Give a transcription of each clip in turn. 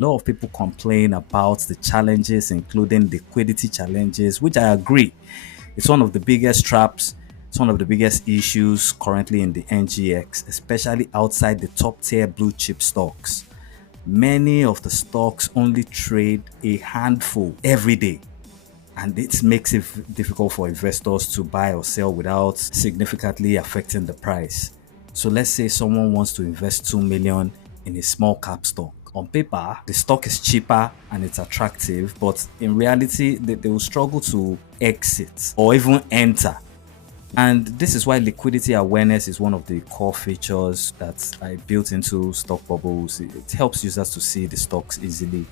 A lot of people complain about the challenges, including liquidity challenges, which I agree. It's one of the biggest traps, it's one of the biggest issues currently in the NGX, especially outside the top tier blue chip stocks. Many of the stocks only trade a handful every day, and it makes it difficult for investors to buy or sell without significantly affecting the price. So let's say someone wants to invest 2 million in a small cap stock. On paper, the stock is cheaper and it's attractive, but in reality, they will struggle to exit or even enter. And this is why liquidity awareness is one of the core features that I built into stock bubbles. It helps users to see the stocks easily.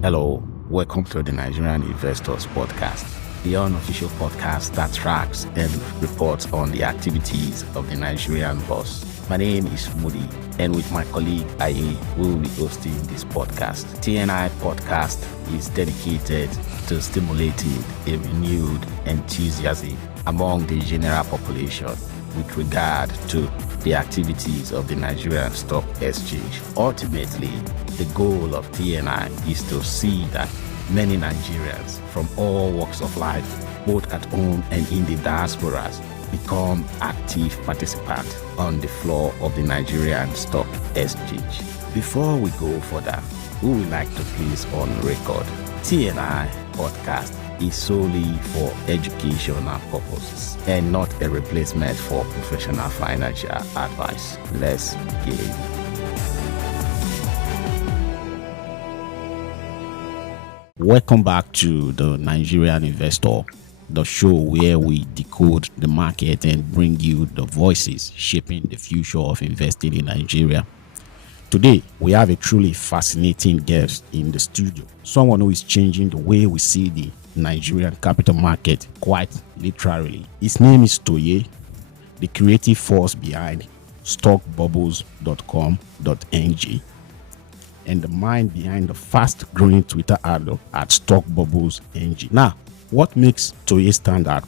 Hello, welcome to the Nigerian Investors podcast, the unofficial podcast that tracks and reports on the activities of the Nigerian boss. My name is Mudi, and with my colleague Aye, we will be hosting this podcast. TNI podcast is dedicated to stimulating a renewed enthusiasm among the general population with regard to the activities of the Nigerian Stock Exchange. Ultimately, the goal of TNI is to see that many Nigerians from all walks of life, both at home and in the diasporas, become active participants on the floor of the Nigerian Stock Exchange. Before we go further, we would like to place on record TNI podcast is solely for educational purposes and not a replacement for professional financial advice. Let's begin. Welcome back to the Nigerian Investor, the show where we decode the market and bring you the voices shaping the future of investing in Nigeria. Today, we have a truly fascinating guest in the studio, someone who is changing the way we see the Nigerian capital market quite literally. His name is Toye, the creative force behind stockbubbles.com.ng and the mind behind the fast-growing Twitter handle at stockbubblesng. Now, what makes Toye stand out?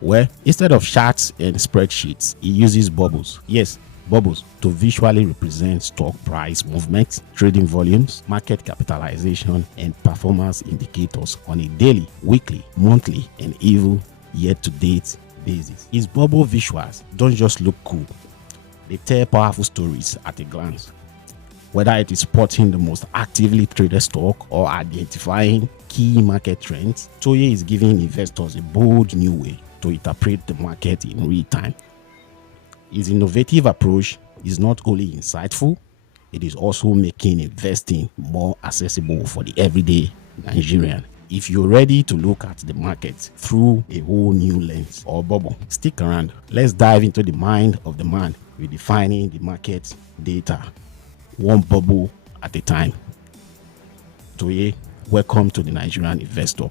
Well, instead of charts and spreadsheets, he uses bubbles. Yes, bubbles to visually represent stock price movements, trading volumes, market capitalization, and performance indicators on a daily, weekly, monthly, and even year-to-date basis. His bubble visuals don't just look cool. They tell powerful stories at a glance. Whether it is spotting the most actively traded stock or identifying key market trends, Toye is giving investors a bold new way to interpret the market in real time. His innovative approach is not only insightful, it is also making investing more accessible for the everyday Nigerian. If you're ready to look at the market through a whole new lens or bubble, stick around. Let's dive into the mind of the man redefining the market data, one bubble at a time. Toye, welcome to the Nigerian Investor.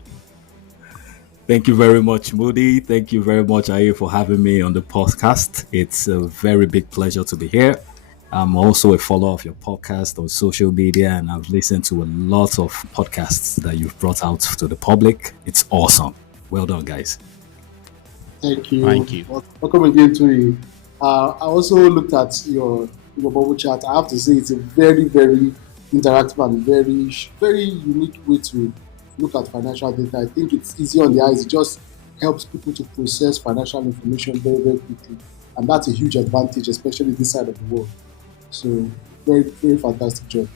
Thank you very much, Mudi. Thank you very much, Aye, for having me on the podcast. It's a very big pleasure to be here. I'm also a follower of your podcast on social media, and I've listened to a lot of podcasts that you've brought out to the public. It's awesome. Well done, guys. Thank you. Thank you. Welcome again to you. I also looked at your bubble chart. I have to say it's a very, very interactive and very unique way to look at financial data. I think it's easy on the eyes. It just helps people to process financial information very, very quickly. And that's a huge advantage, especially this side of the world. So very, very fantastic job.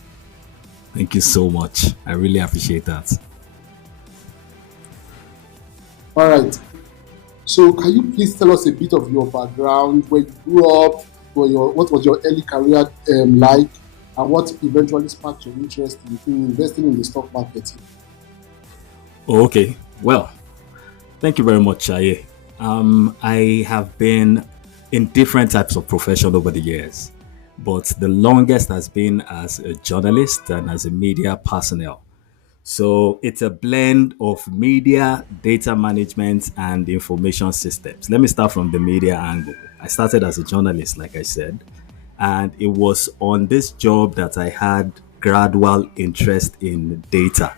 Thank you so much. I really appreciate that. All right. So can you please tell us a bit of your background, where you grew up, what was your early career like, and what eventually sparked your interest in investing in the stock market? Okay. Well, thank you very much, Aye. I have been in different types of profession over the years, but the longest has been as a journalist and as a media personnel. So it's a blend of media, data management, and information systems. Let me start from the media angle. I started as a journalist, like I said, and it was on this job that I had gradual interest in data.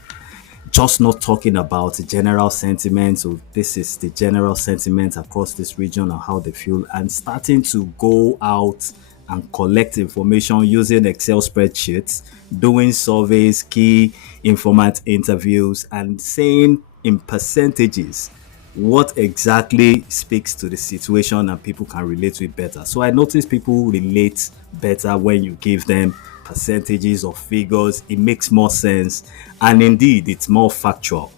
just not talking about the general sentiment. So this is the general sentiment across this region and how they feel, and starting to go out and collect information using Excel spreadsheets, doing surveys, key informant interviews, and saying in percentages what exactly speaks to the situation and people can relate to it better. So I notice people relate better when you give them percentages or figures. It makes more sense, and indeed it's more factual.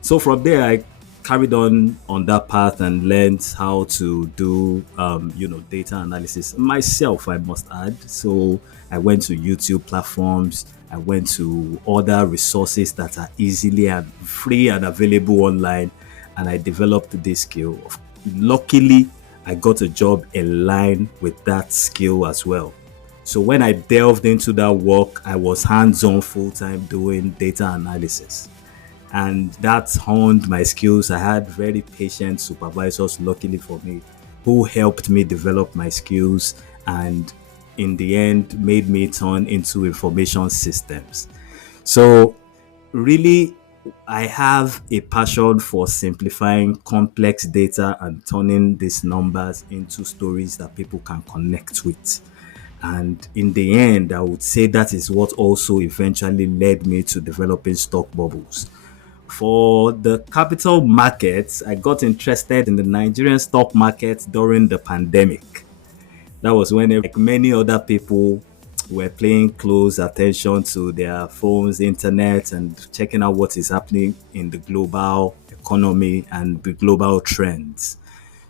So from there, I carried on that path and learned how to do, data analysis myself, I must add. So I went to YouTube platforms. I went to other resources that are easily and free and available online, and I developed this skill. Luckily, I got a job in line with that skill as well. So when I delved into that work, I was hands-on full-time doing data analysis, and that honed my skills. I had very patient supervisors, luckily for me, who helped me develop my skills and in the end made me turn into information systems. So really, I have a passion for simplifying complex data and turning these numbers into stories that people can connect with. And in the end, I would say that is what also eventually led me to developing stock bubbles. For the capital markets, I got interested in the Nigerian stock market during the pandemic. That was when, like many other people, were paying close attention to their phones, internet, and checking out what is happening in the global economy and the global trends.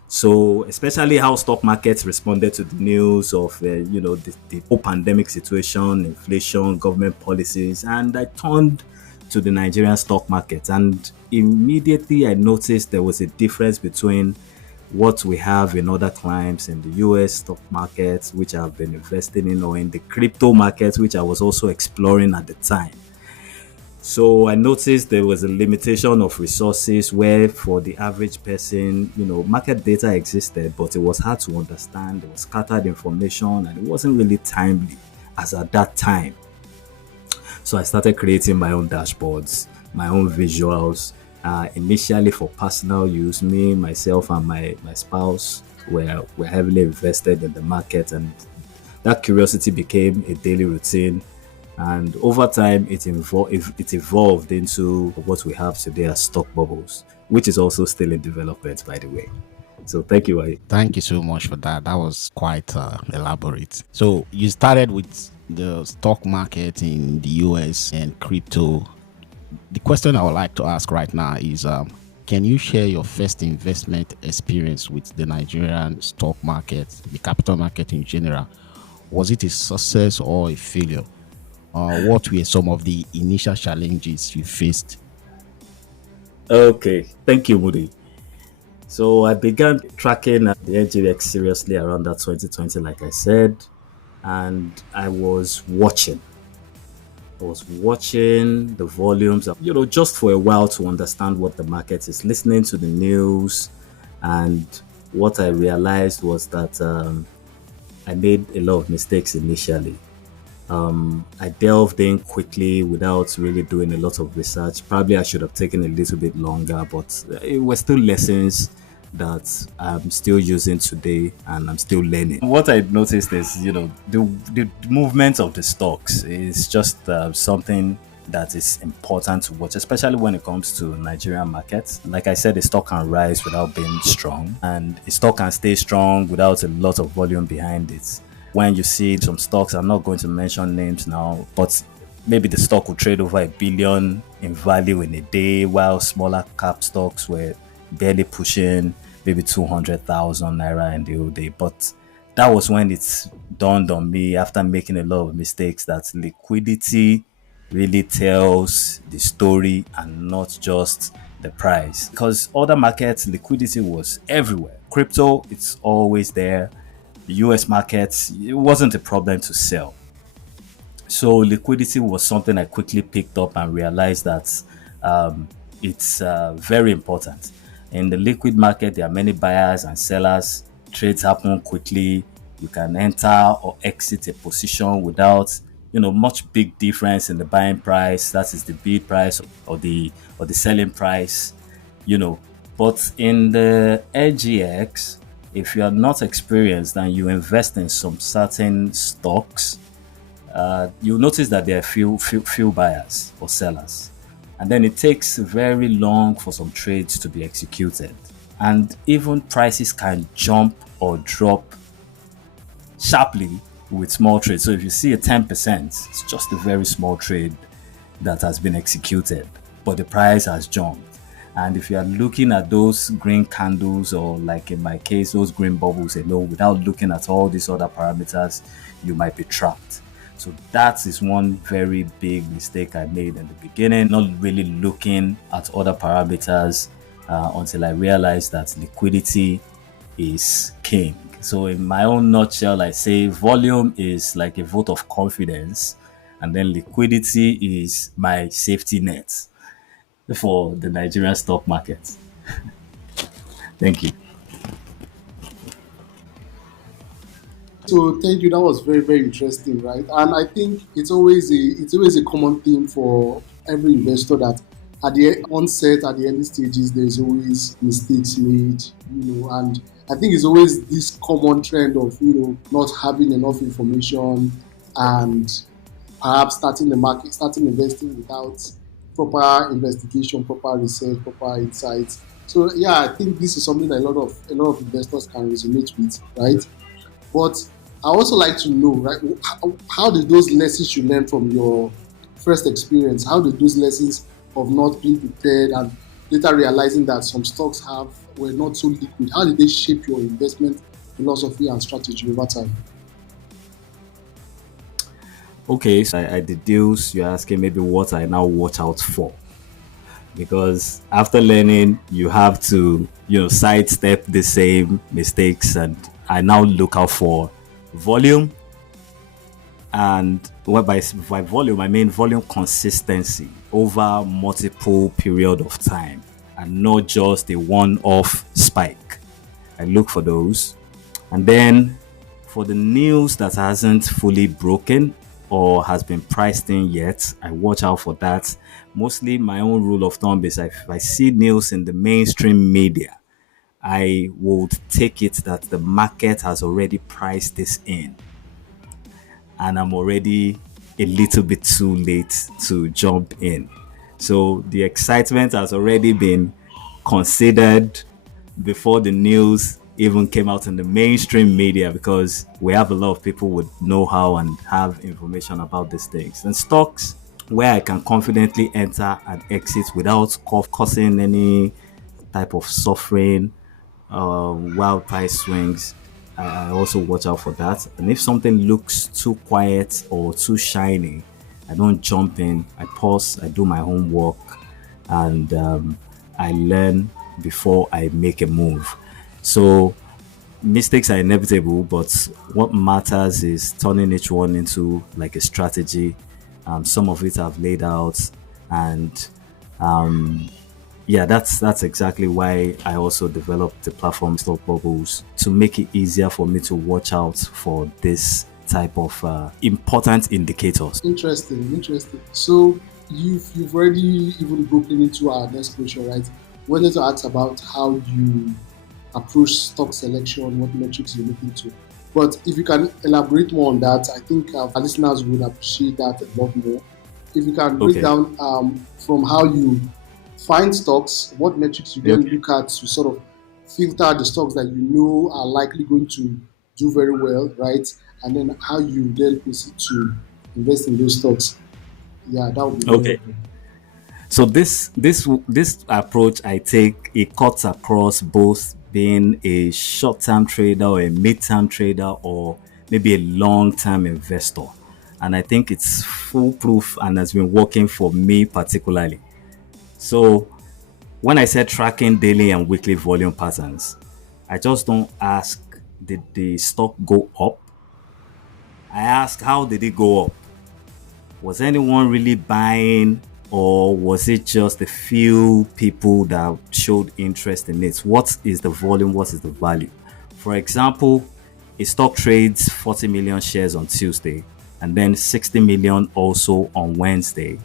So, especially how stock markets responded to the news of, the whole pandemic situation, inflation, government policies, and I turned to the Nigerian stock market, and immediately I noticed there was a difference between what we have in other climes in the US stock markets, which I've been investing in, or in the crypto markets, which I was also exploring at the time. So I noticed there was a limitation of resources where for the average person, market data existed, but it was hard to understand. There was scattered information and it wasn't really timely as at that time. So I started creating my own dashboards, my own visuals, initially for personal use. Me, myself, and my spouse were heavily invested in the market, and that curiosity became a daily routine. And over time, it evolved into what we have today as stock bubbles, which is also still in development, by the way. So thank you. Thank you so much for that. That was quite elaborate. So you started with the stock market in the US and crypto. The question I would like to ask right now is can you share your first investment experience with the Nigerian stock market, the capital market in general? Was it a success or a failure? What were some of the initial challenges you faced? Okay, thank you, Mudi. So I began tracking the NGX seriously around that 2020, like I said, and I was watching the volumes, just for a while to understand what the market is, listening to the news. And what I realized was that I made a lot of mistakes initially. I delved in quickly without really doing a lot of research. Probably I should have taken a little bit longer, but it was still lessons that I'm still using today and I'm still learning. What I noticed is, the movement of the stocks is just something that is important to watch, especially when it comes to Nigerian markets. Like I said, the stock can rise without being strong, and the stock can stay strong without a lot of volume behind it. When you see some stocks, I'm not going to mention names now, but maybe the stock will trade over 1 billion in value in a day, while smaller cap stocks were barely pushing maybe 200,000 naira in the whole day. But that was when it dawned on me, after making a lot of mistakes, that liquidity really tells the story and not just the price. Because other markets, liquidity was everywhere. Crypto, it's always there. The US markets, it wasn't a problem to sell. So liquidity was something I quickly picked up and realized that it's very important. In the liquid market, there are many buyers and sellers. Trades happen quickly. You can enter or exit a position without much big difference in the buying price, that is the bid price or the selling price, you know. But in the LGX, if you are not experienced and you invest in some certain stocks, you'll notice that there are few buyers or sellers, and then it takes very long for some trades to be executed, and even prices can jump or drop sharply with small trades. So if you see a 10%, it's just a very small trade that has been executed, but the price has jumped. And if you are looking at those green candles, or like in my case, those green bubbles alone, without looking at all these other parameters, you might be trapped. So that is one very big mistake I made in the beginning, not really looking at other parameters until I realized that liquidity is king. So, in my own nutshell, I say volume is like a vote of confidence, and then liquidity is my safety net for the Nigerian stock market. Thank you. So thank you. That was very very interesting, right? And I think it's always a common theme for every investor that at the onset, at the early stages, there's always mistakes made, and I think it's always this common trend of not having enough information and perhaps starting investing without proper investigation, proper research, proper insights. So yeah, I think this is something that a lot of investors can resonate with, right? But I also like to know, right, how did those lessons you learned from your first experience, how did those lessons of not being prepared and later realizing that some stocks were not so liquid, how did they shape your investment philosophy and strategy over time? Okay, so I deduce you're asking maybe what I now watch out for. Because after learning, you have to, sidestep the same mistakes. And I now look out for volume. And by volume, I mean volume consistency over multiple period of time, and not just a one-off spike. I look for those. And then for the news that hasn't fully broken or has been priced in yet, I watch out for that. Mostly my own rule of thumb is if I see news in the mainstream media, I would take it that the market has already priced this in, and I'm already a little bit too late to jump in. So the excitement has already been considered before the news even came out in the mainstream media, because we have a lot of people with know-how and have information about these things. And stocks where I can confidently enter and exit without causing any type of suffering, wild price swings. I also watch out for that. And if something looks too quiet or too shiny, I don't jump in. I pause, I do my homework, and I learn before I make a move. So mistakes are inevitable, but what matters is turning each one into like a strategy. Some of it I've laid out, and yeah, that's exactly why I also developed the platform Stock Bubbles, to make it easier for me to watch out for this type of important indicators. Interesting, interesting. So you've already even broken into our next question, right? Wanted to ask about how you approach stock selection, what metrics you look into. But if you can elaborate more on that, I think our listeners would appreciate that a lot more. If you can break Okay. down from how you find stocks, what metrics you then Okay. look at to sort of filter the stocks that you know are likely going to do very well, right? And then how you then proceed to invest in those stocks. Yeah, that would be very Okay. helpful. So this approach I take, it cuts across both being a short-term trader or a mid-term trader, or maybe a long-term investor. And I think it's foolproof and has been working for me particularly. So when I said tracking daily and weekly volume patterns, I just don't ask, did the stock go up? I ask, how did it go up? Was anyone really buying, or was it just a few people that showed interest in it? What is the volume? What is the value? For example, a stock trades 40 million shares on Tuesday, and then 60 million also on Wednesday,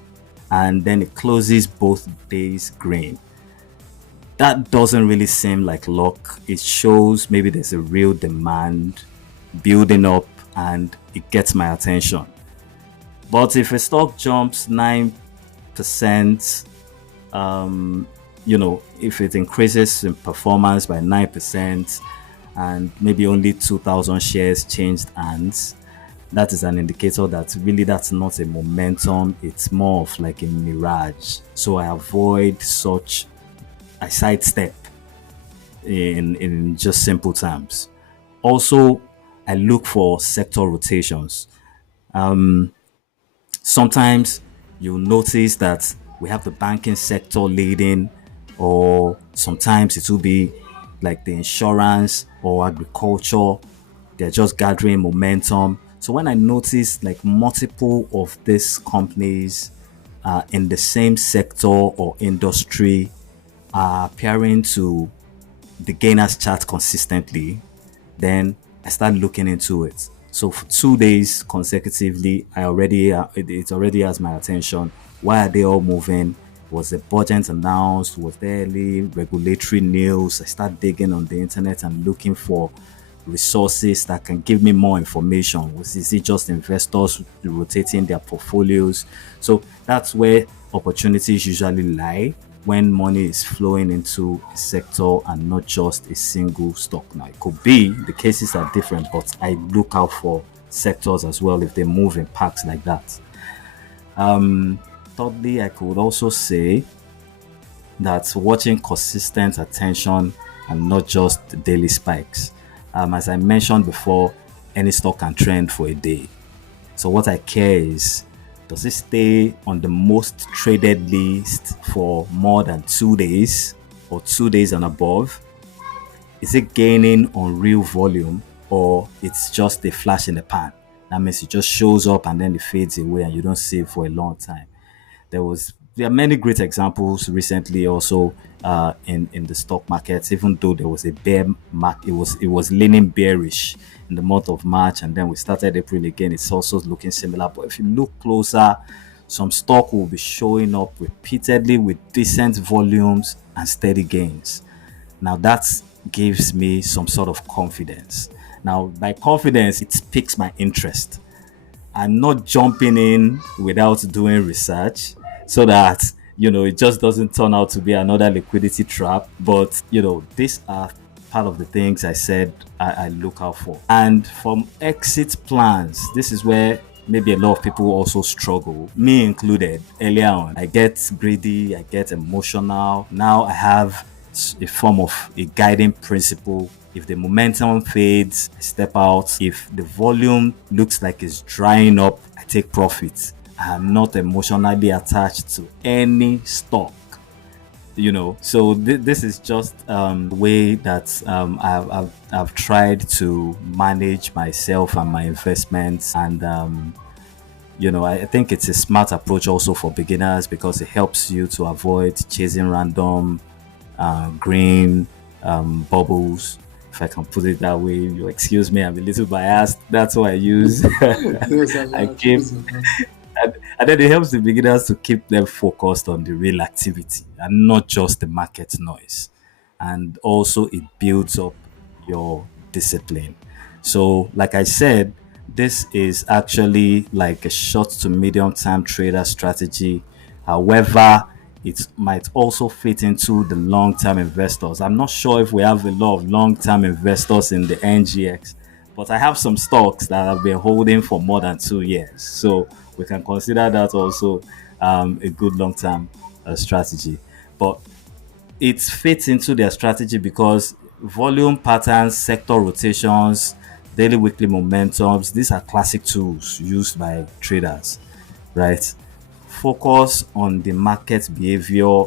and then it closes both days green. That doesn't really seem like luck. It shows maybe there's a real demand building up and it gets my attention. But if a stock jumps 9%, if it increases in performance by 9% and maybe only 2,000 shares changed hands, that is an indicator that really that's not a momentum. It's more of like a mirage. So I avoid such, I sidestep in just simple terms. Also, I look for sector rotations. Sometimes you'll notice that we have the banking sector leading, or sometimes it will be like the insurance or agriculture. They're just gathering momentum. So when I notice like multiple of these companies in the same sector or industry are appearing to the gainers chart consistently, then I start looking into it. So for 2 days consecutively, it already has my attention. Why are they all moving? Was the budget announced? Was there any regulatory news? I start digging on the internet and looking for resources that can give me more information. Is it just investors rotating their portfolios? So that's where opportunities usually lie when money is flowing into a sector and not just a single stock. Now, it could be the cases are different, but I look out for sectors as well if they move in packs like that. Thirdly, I could also say that watching consistent attention and not just daily spikes. As I mentioned before, any stock can trend for a day. So what I care is, does it stay on the most traded list for more than 2 days or 2 days and above? Is it gaining on real volume, or it's just a flash in the pan? That means it just shows up and then it fades away and you don't see it for a long time. There are many great examples recently also in the stock markets. Even though there was a bear market, it was leaning bearish in the month of March, and then we started April again. It's also looking similar. But if you look closer, some stock will be showing up repeatedly with decent volumes and steady gains. Now that gives me some sort of confidence. Now, by confidence, it piques my interest. I'm not jumping in without doing research so that, it just doesn't turn out to be another liquidity trap. But, these are part of the things I said I look out for. And from exit plans, this is where maybe a lot of people also struggle, me included, earlier on. I get greedy, I get emotional. Now I have a form of a guiding principle. If the momentum fades, I step out. If the volume looks like it's drying up, I take profits. I'm not emotionally attached to any stock. So this is just the way that I've tried to manage myself and my investments. And I think it's a smart approach also for beginners, because it helps you to avoid chasing random green bubbles, if I can put it that way. You excuse me, I'm a little biased. That's what I use. Yes, I I'm keep, and then it helps the beginners to keep them focused on the real activity and not just the market noise. And also, it builds up your discipline. So, like I said, this is actually like a short to medium term trader strategy. However, it might also fit into the long term investors. I'm not sure if we have a lot of long term investors in the NGX, but I have some stocks that I've been holding for more than 2 years. So we can consider that also a good long term strategy. But it fits into their strategy because volume patterns, sector rotations, daily weekly momentums, these are classic tools used by traders, right? Focus on the market behavior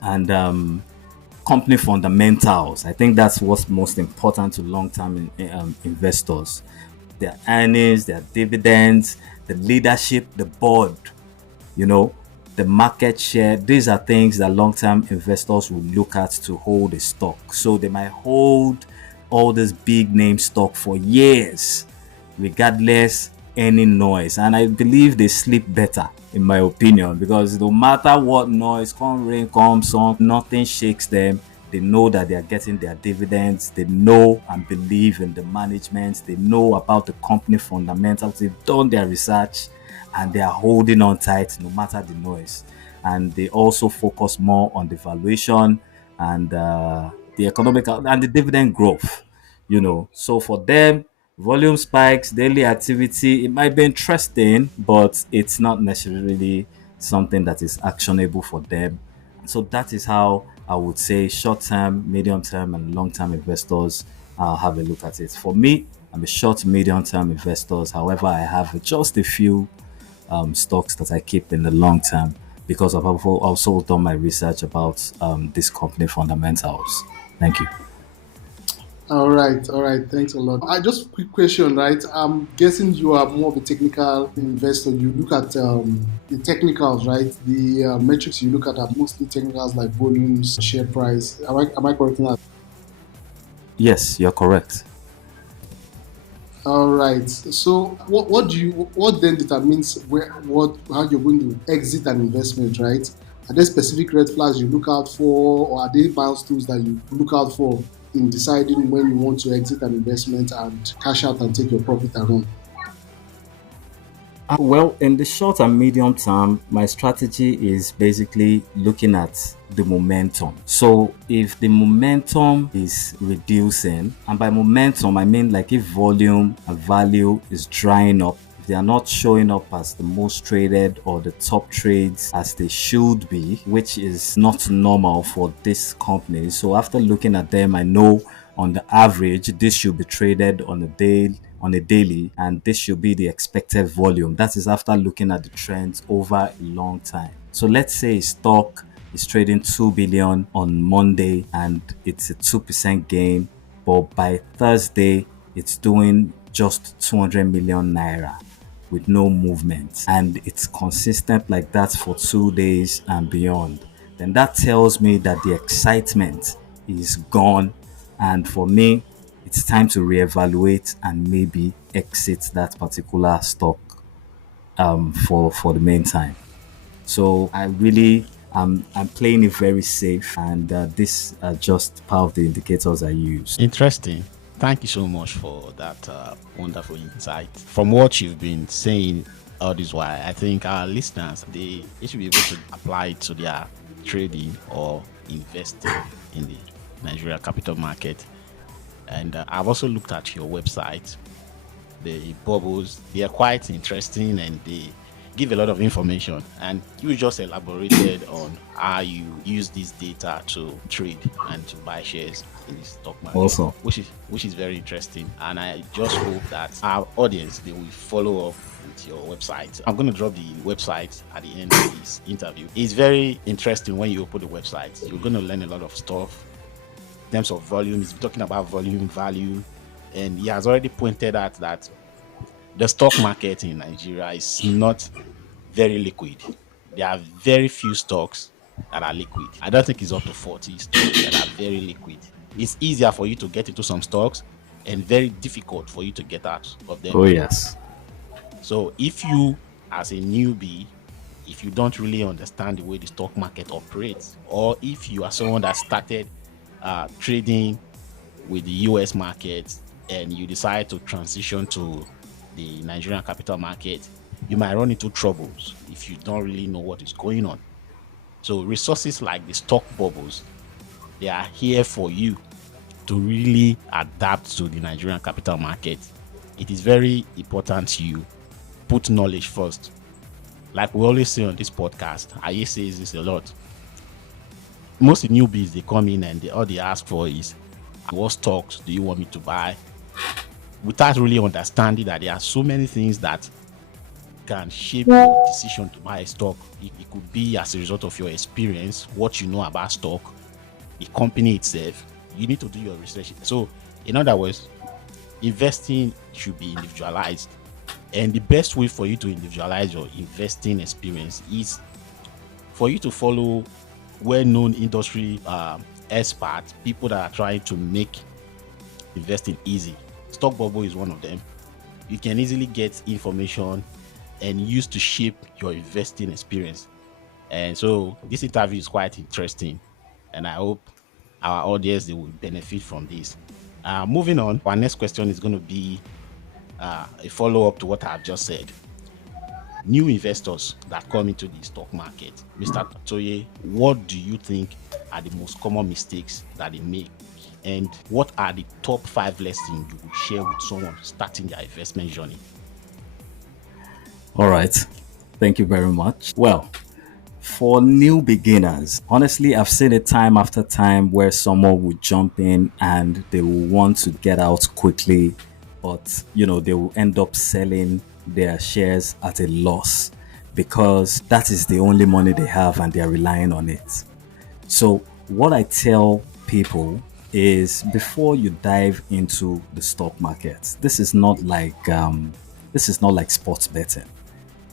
and company fundamentals. I think that's what's most important to long-term investors. Their earnings, their dividends, the leadership, the board, you know, the market share. These are things that long-term investors will look at to hold a stock. So they might hold all this big name stock for years, regardless any noise. And I believe they sleep better, in my opinion, because no matter what noise, come rain, come sun, nothing shakes them. They know that they are getting their dividends. They know and believe in the management. They know about the company fundamentals. They've done their research and they are holding on tight no matter the noise. And they also focus more on the valuation and the economic and the dividend growth. So for them, volume spikes, daily activity, it might be interesting, but it's not necessarily something that is actionable for them. So that is how I would say short term, medium term, and long term investors have a look at it. For me, I'm a short, medium term investors. However, I have just a few stocks that I keep in the long term because I've also done my research about this company fundamentals. Thank you. All right. Thanks a lot. I just quick question, right? I'm guessing you are more of a technical investor. You look at the technicals, right? The metrics you look at are mostly technicals like volumes, share price. Am I correct in that? Yes, you're correct. All right. So what then determines how you're going to exit an investment, right? Are there specific red flags you look out for, or are there milestones that you look out for in deciding when you want to exit an investment and cash out and take your profit and run? Well, in the short and medium term, my strategy is basically looking at the momentum. So, if the momentum is reducing, and by momentum, I mean like if volume and value is drying up, if they are not showing up as the most traded or the top trades as they should be, which is not normal for this company. So, after looking at them, I know on the average, this should be traded on a daily, and this should be the expected volume. That is after looking at the trends over a long time. So let's say a stock is trading 2 billion on Monday and it's a 2% gain, but by Thursday it's doing just 200 million naira with no movement, and it's consistent like that for 2 days and beyond, then that tells me that the excitement is gone. And for me, it's time to reevaluate and maybe exit that particular stock for the meantime. So I really I'm playing it very safe, and this are just part of the indicators I use. Interesting. Thank you so much for that wonderful insight. From what you've been saying all this while, I think our listeners they should be able to apply it to their trading or investing in the Nigeria capital market. And I've also looked at your website. The bubbles, they are quite interesting and they give a lot of information. And you just elaborated on how you use this data to trade and to buy shares in the stock market, Also, which is very interesting. And I just hope that our audience they will follow up with your website. I'm going to drop the website at the end of this interview. It's very interesting when you open the website. You're going to learn a lot of stuff in terms of volume. He's talking about volume, value, and he has already pointed out that the stock market in Nigeria is not very liquid. There are very few stocks that are liquid. I don't think it's up to 40 stocks that are very liquid. It's easier for you to get into some stocks and very difficult for you to get out of them. oh yes. So if you, as a newbie, if you don't really understand the way the stock market operates, or if you are someone that started trading with the US market and you decide to transition to the Nigerian capital market, you might run into troubles if you don't really know what is going on. So resources like the stock bubbles, they are here for you to really adapt to the Nigerian capital market. It is very important you put knowledge first. Like we always say on this podcast, I says this a lot. Most newbies, they come in and all they ask for is, what stocks do you want me to buy? Without really understanding that there are so many things that can shape your decision to buy a stock. It could be as a result of your experience, what you know about stock, the company itself. You need to do your research. So, in other words, investing should be individualized. And the best way for you to individualize your investing experience is for you to follow well-known industry experts, people that are trying to make investing easy. Stock bubble is one of them. you can easily get information and use to shape your investing experience. And so this interview is quite interesting, and I hope our audience they will benefit from this. Moving on, our next question is going to be a follow up to what I've just said. New investors that come into the stock market, Mr. Toye, what do you think are the most common mistakes that they make? And what are the top five lessons you would share with someone starting their investment journey? All right. Thank you very much. Well, for new beginners, honestly, I've seen it time after time where someone would jump in and they will want to get out quickly, but they will end up selling their shares at a loss because that is the only money they have and they're relying on it. So, what I tell people is before you dive into the stock market, this is not like sports betting.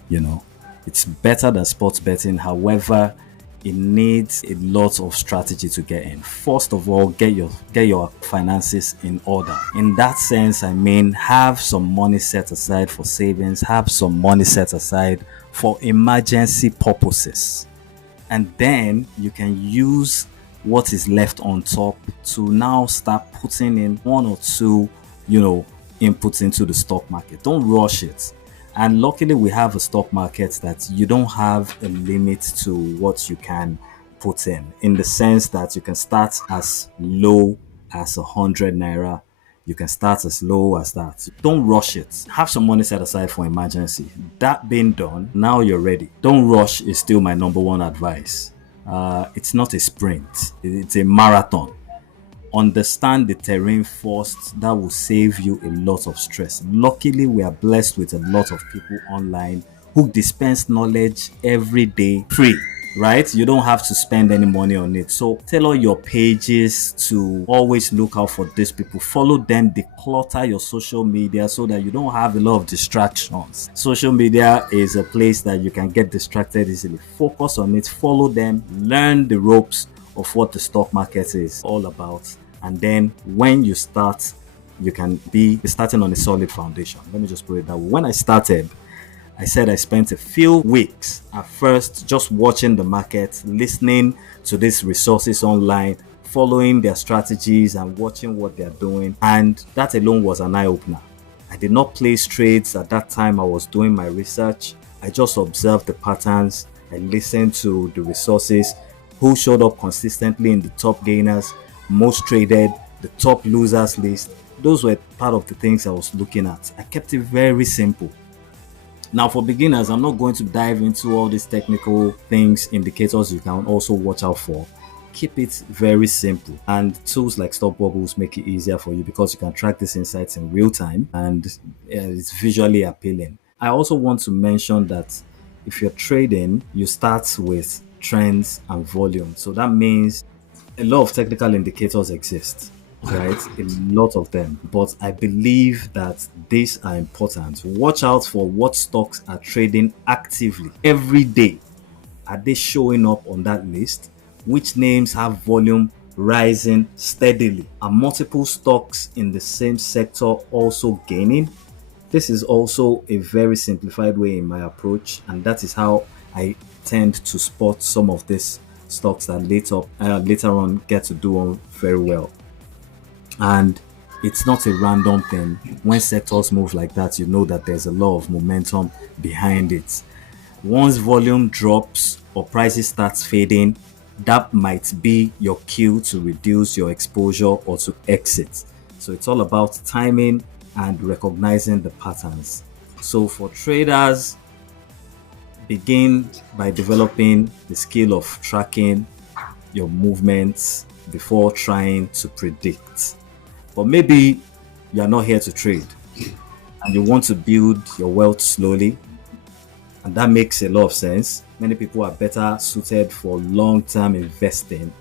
you know it's better than sports betting. However, it needs a lot of strategy to get in. First of all, get your finances in order. In that sense, I mean, have some money set aside for savings, have some money set aside for emergency purposes, and then you can use what is left on top to now start putting in one or two, you know, inputs into the stock market. Don't rush it. And luckily, we have a stock market that you don't have a limit to what you can put in the sense that you can start as low as 100 naira. You can start as low as that. Don't rush it. Have some money set aside for emergency. That being done, now you're ready. Don't rush is still my number one advice. It's not a sprint, it's a marathon. Understand the terrain first. That will save you a lot of stress. Luckily, we are blessed with a lot of people online who dispense knowledge every day free, right? You don't have to spend any money on it. So tell all your pages to always look out for these people. Follow them, declutter your social media so that you don't have a lot of distractions. Social media is a place that you can get distracted easily. Focus on it, follow them, learn the ropes of what the stock market is all about. And then when you start, you can be starting on a solid foundation. Let me just put it that way. When I started, I said I spent a few weeks at first just watching the market, listening to these resources online, following their strategies and watching what they're doing. And that alone was an eye opener. I did not place trades at that time. I was doing my research. I just observed the patterns. I listened to the resources, who showed up consistently in the top gainers, most traded, the top losers list. Those were part of the things I was looking at. I kept it very simple. Now, for beginners, I'm not going to dive into all these technical things, indicators you can also watch out for. Keep it very simple. And tools like Stop Bubbles make it easier for you because you can track these insights in real time and it's visually appealing. I also want to mention that if you're trading, you start with trends and volume. So that means a lot of technical indicators exist, right? A lot of them. But I believe that these are important. Watch out for what stocks are trading actively every day. Are they showing up on that list? Which names have volume rising steadily? Are multiple stocks in the same sector also gaining? This is also a very simplified way in my approach, and that is how I tend to spot some of these stocks that later on get to do very well. And it's not a random thing. When sectors move like that, you know that there's a lot of momentum behind it. Once volume drops or prices starts fading, that might be your cue to reduce your exposure or to exit. So it's all about timing and recognizing the patterns. So for traders, begin by developing the skill of tracking your movements before trying to predict. But maybe you're not here to trade and you want to build your wealth slowly, and that makes a lot of sense. Many people are better suited for long-term investing.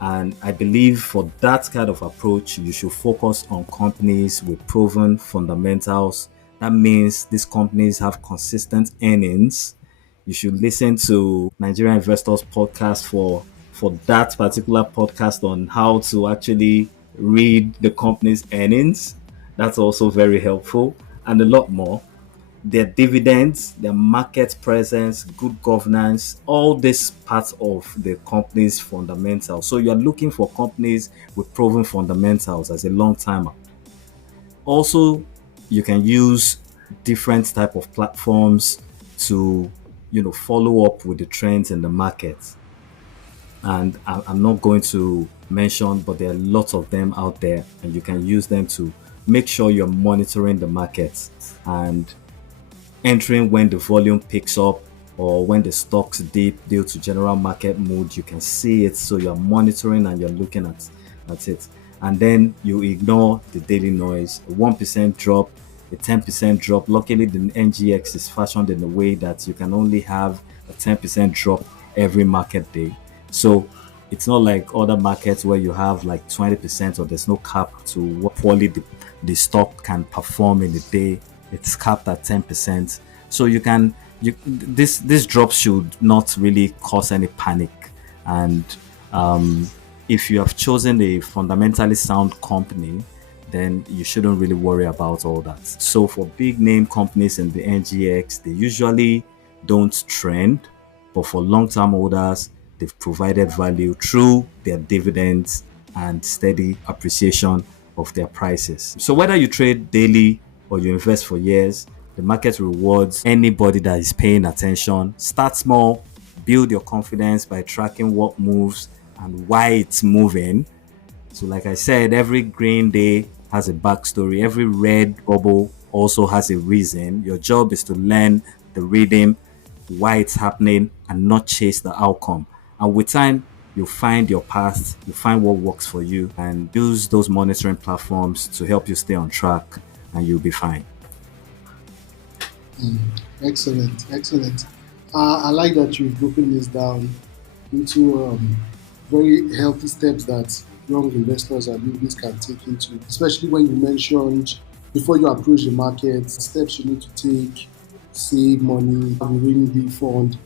And I believe for that kind of approach, you should focus on companies with proven fundamentals. That means these companies have consistent earnings. You should listen to Nigerian Investors podcast for that particular podcast on how to actually read the company's earnings. That's also very helpful. and a lot more. Their dividends, their market presence, good governance, all this parts of the company's fundamentals. So you're looking for companies with proven fundamentals as a long timer. Also, you can use different type of platforms to follow up with the trends in the market. And I'm not going to mention, but there are lots of them out there, and you can use them to make sure you're monitoring the market and entering when the volume picks up or when the stocks dip due to general market mood. You can see it, so you're monitoring and you're looking at it. And then you ignore the daily noise. A 1% drop, a 10% drop. Luckily, the NGX is fashioned in a way that you can only have a 10% drop every market day. So it's not like other markets where you have like 20% or there's no cap to what poorly the stock can perform in a day. It's capped at 10%. So this drop should not really cause any panic. And if you have chosen a fundamentally sound company, then you shouldn't really worry about all that. So for big name companies in the NGX, they usually don't trend, but for long-term holders, they've provided value through their dividends and steady appreciation of their prices. So whether you trade daily or you invest for years, the market rewards anybody that is paying attention. Start small, build your confidence by tracking what moves and why it's moving. So, like I said, every green day has a backstory. Every red bubble also has a reason. Your job is to learn the rhythm, why it's happening, and not chase the outcome. And with time, you'll find your path, you'll find what works for you, and use those monitoring platforms to help you stay on track, and you'll be fine. Excellent, excellent. I like that you've broken this down into very healthy steps that young investors and newbies can take into, especially when you mentioned before you approach the market, steps you need to take, save money, have a rainy day fund.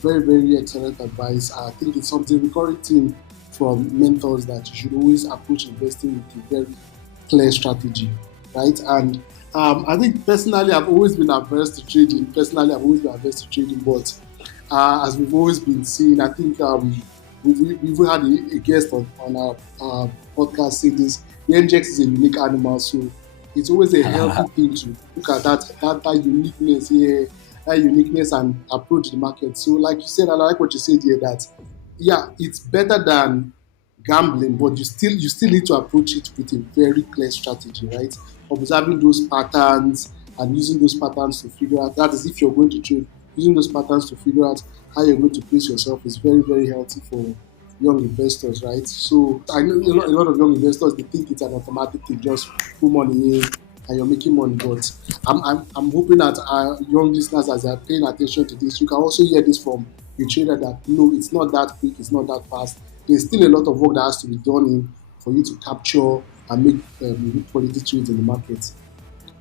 Very, very excellent advice. I think it's something recurring theme from mentors that you should always approach investing with a very clear strategy, right? And I think personally, I've always been averse to trading. Personally, I've always been averse to trading, but as we've always been seeing, I think we've had a guest on our podcast say this. The NGX is a unique animal, so it's always a healthy thing to look at that uniqueness here, that uniqueness and approach the market. So, like you said, I like what you said here. That yeah, it's better than gambling, but you still need to approach it with a very clear strategy, right? Observing those patterns and using those patterns to figure out that is if you're going to trade, using those patterns to figure out how you're going to place yourself is very, very healthy for young investors, right? So I know a lot of young investors they think it's an automatic thing, just put money in and you're making money. But I'm hoping that our young listeners, as they're paying attention to this, you can also hear this from a trader that no, it's not that quick, it's not that fast. There's still a lot of work that has to be done in for you to capture and make good quality trades in the market.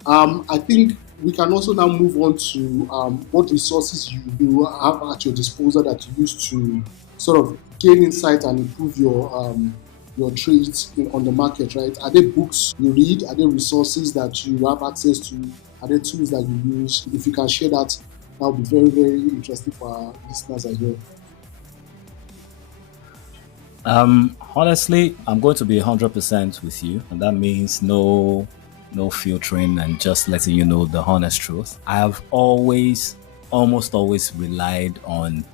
I think we can also now move on to what resources you have at your disposal that you use to sort of gain insight and improve your trades on the market, right? Are there books you read? Are there resources that you have access to? Are there tools that you use? If you can share that, that would be very, very interesting for our listeners as well. Honestly, I'm going to be 100% with you, and that means no filtering and just letting you know the honest truth. I have almost always relied on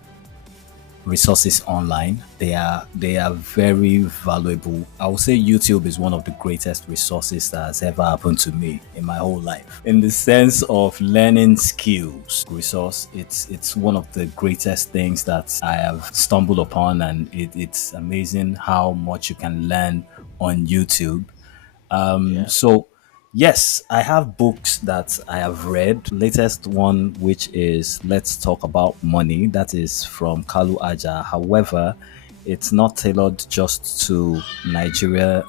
resources online. They are very valuable. I would say YouTube is one of the greatest resources that has ever happened to me in my whole life. In the sense of learning skills, resource, it's one of the greatest things that I have stumbled upon, and it's amazing how much you can learn on YouTube. Yeah. So yes, I have books that I have read. Latest one, which is Let's Talk About Money, that is from Kalu Aja. However, it's not tailored just to Nigerian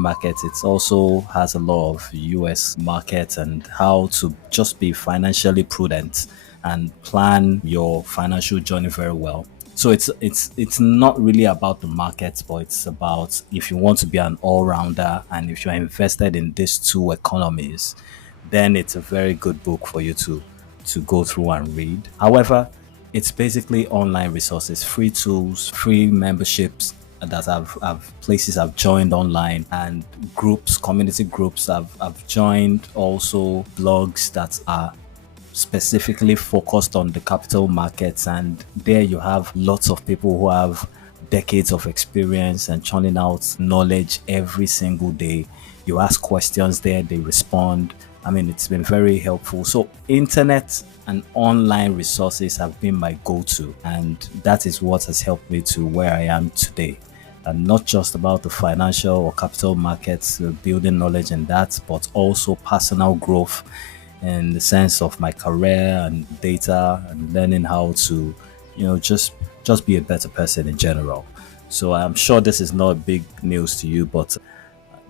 market. It also has a lot of US market and how to just be financially prudent and plan your financial journey very well. So it's not really about the market, but it's about if you want to be an all rounder and if you're invested in these two economies, then it's a very good book for you to go through and read. However, it's basically online resources, free tools, free memberships that have places I've joined online, and groups, community groups I've joined, also blogs that are specifically focused on the capital markets. And there you have lots of people who have decades of experience and churning out knowledge every single day. You ask questions there, they respond. I mean, it's been very helpful. So internet and online resources have been my go-to, and that is what has helped me to where I am today. And not just about the financial or capital markets, building knowledge in that, but also personal growth in the sense of my career and data, and learning how to, just be a better person in general. So I'm sure this is not big news to you, but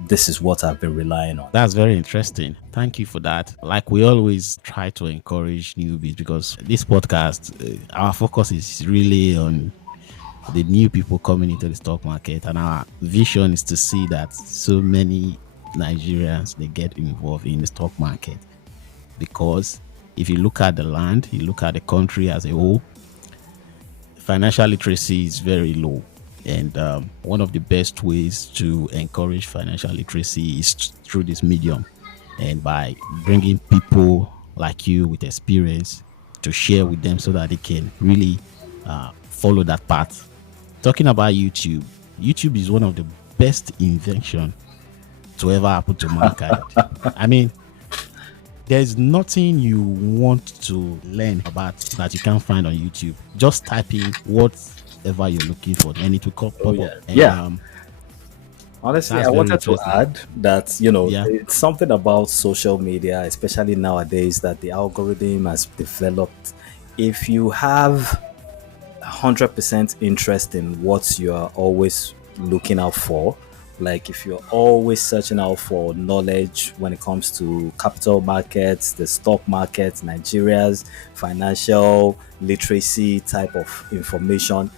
this is what I've been relying on. That's very interesting. Thank you for that. Like we always try to encourage newbies because this podcast, our focus is really on the new people coming into the stock market, and our vision is to see that so many Nigerians they get involved in the stock market. Because if you look at the land, you look at the country as a whole, financial literacy is very low. And one of the best ways to encourage financial literacy is through this medium, and by bringing people like you with experience to share with them so that they can really follow that path. Talking about YouTube, YouTube is one of the best invention to ever happen to mankind. I mean, there's nothing you want to learn about that you can't find on YouTube. Just type in whatever you're looking for, and it will pop up. And, Yeah. Honestly, that's I very wanted to interesting. add that, Yeah, it's something about social media, especially nowadays, that the algorithm has developed. If you have 100% interest in what you are always looking out for, like if you're always searching out for knowledge when it comes to capital markets, the stock market, Nigeria's financial literacy type of information,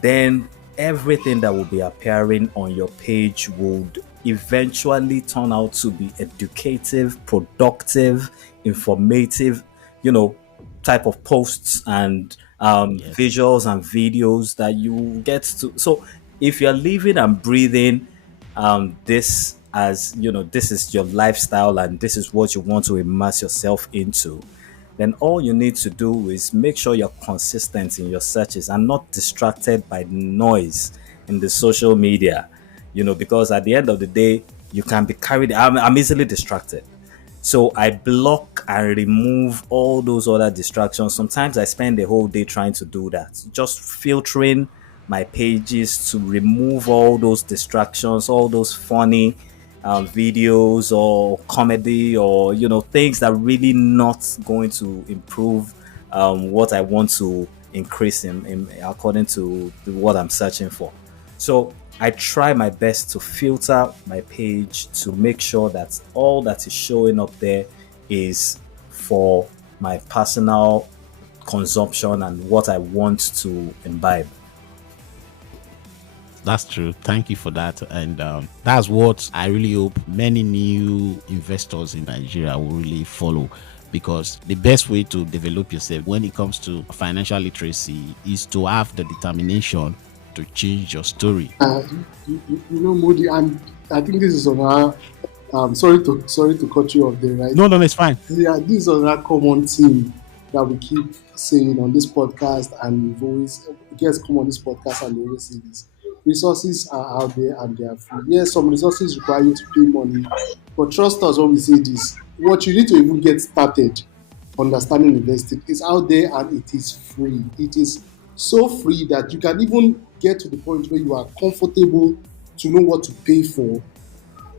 then everything that will be appearing on your page would eventually turn out to be educative, productive, informative, you know, type of posts and yes, visuals and videos that you get to. So if you're living and breathing this, as this is your lifestyle and this is what you want to immerse yourself into, then all you need to do is make sure you're consistent in your searches and not distracted by noise in the social media, because at the end of the day, you can be carried. I'm easily distracted. So I block and remove all those other distractions. Sometimes I spend the whole day trying to do that, just filtering my pages to remove all those distractions, all those funny videos or comedy, or things that really not going to improve what I want to increase in according to what I'm searching for. So I try my best to filter my page to make sure that all that is showing up there is for my personal consumption and what I want to imbibe. that's true. Thank you for that. And that's what I really hope many new investors in Nigeria will really follow. Because the best way to develop yourself when it comes to financial literacy is to have the determination to change your story. Modi, and I think this is on our. Sorry to cut you off there, right? No, no, no, it's fine. Yeah, this is another common theme that we keep saying on this podcast, and we've always guests come on this podcast and they always say this. Resources are out there and they are free. Yes, some resources require you to pay money, but trust us when we say this. What you need to even get started understanding investing is out there and it is free. It is so free that you can even get to the point where you are comfortable to know what to pay for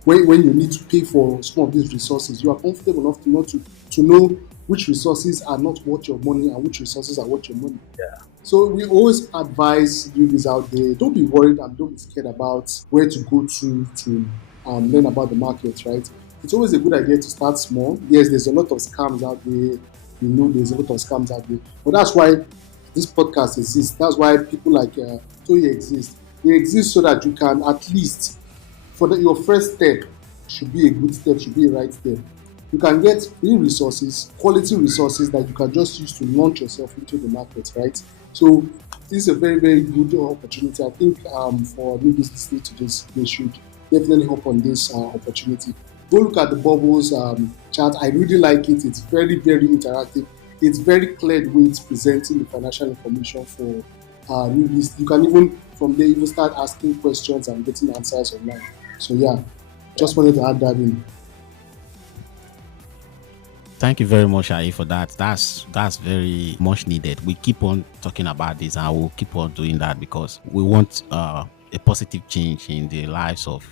when you need to pay for some of these resources. You are comfortable enough to know which resources are not worth your money and which resources are worth your money. So we always advise newbies out there, don't be worried and don't be scared about where to go to learn about the market, right? It's always a good idea to start small. Yes, there's a lot of scams out there. There's a lot of scams out there. But that's why this podcast exists. That's why people like Toye exist. They exist so that you can at least, your first step should be a good step, should be a right step. You can get free resources, quality resources that you can just use to launch yourself into the market, right? So this is a very, very good opportunity. I think for new business to this, they should definitely hop on this opportunity. Go look at the bubbles chart. I really like it. It's very, very interactive. It's very clear the way it's presenting the financial information for new business. You can even from there even start asking questions and getting answers online. So yeah, just wanted to add that in. Thank you very much, Aye, for that. That's very much needed. We keep on talking about this, and we'll keep on doing that because we want a positive change in the lives of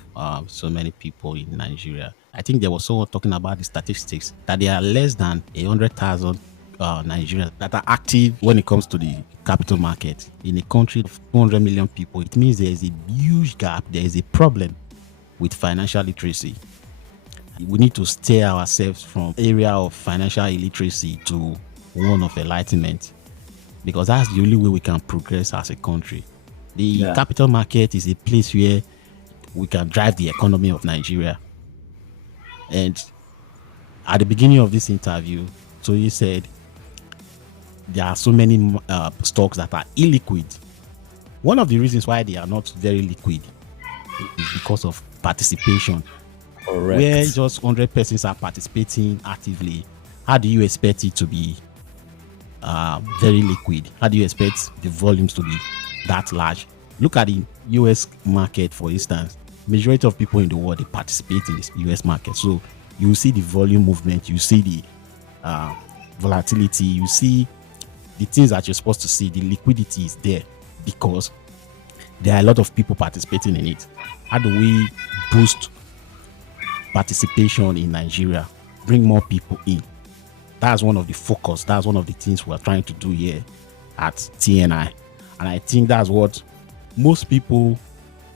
so many people in Nigeria. I think there was someone talking about the statistics that there are less than 100,000 Nigerians that are active when it comes to the capital market in a country of 200 million people. It means there is a huge gap. There is a problem with financial literacy. We need to steer ourselves from area of financial illiteracy to one of enlightenment, because that's the only way we can progress as a country. The Yeah. capital market is a place where we can drive the economy of Nigeria. And at the beginning of this interview, Toye said there are so many stocks that are illiquid. One of the reasons why they are not very liquid is because of participation. Where Correct. just 100 persons are participating actively, how do you expect it to be very liquid? How do you expect the volumes to be that large? Look at the US market, for instance. Majority of people in the world, they participate in this US market. So you see the volume movement, you see the volatility, you see the things that you're supposed to see. The liquidity is there because there are a lot of people participating in it. How do we boost participation in Nigeria, bring more people in? That's one of the focus. That's one of the things we're trying to do here at TNI. And I think that's what most people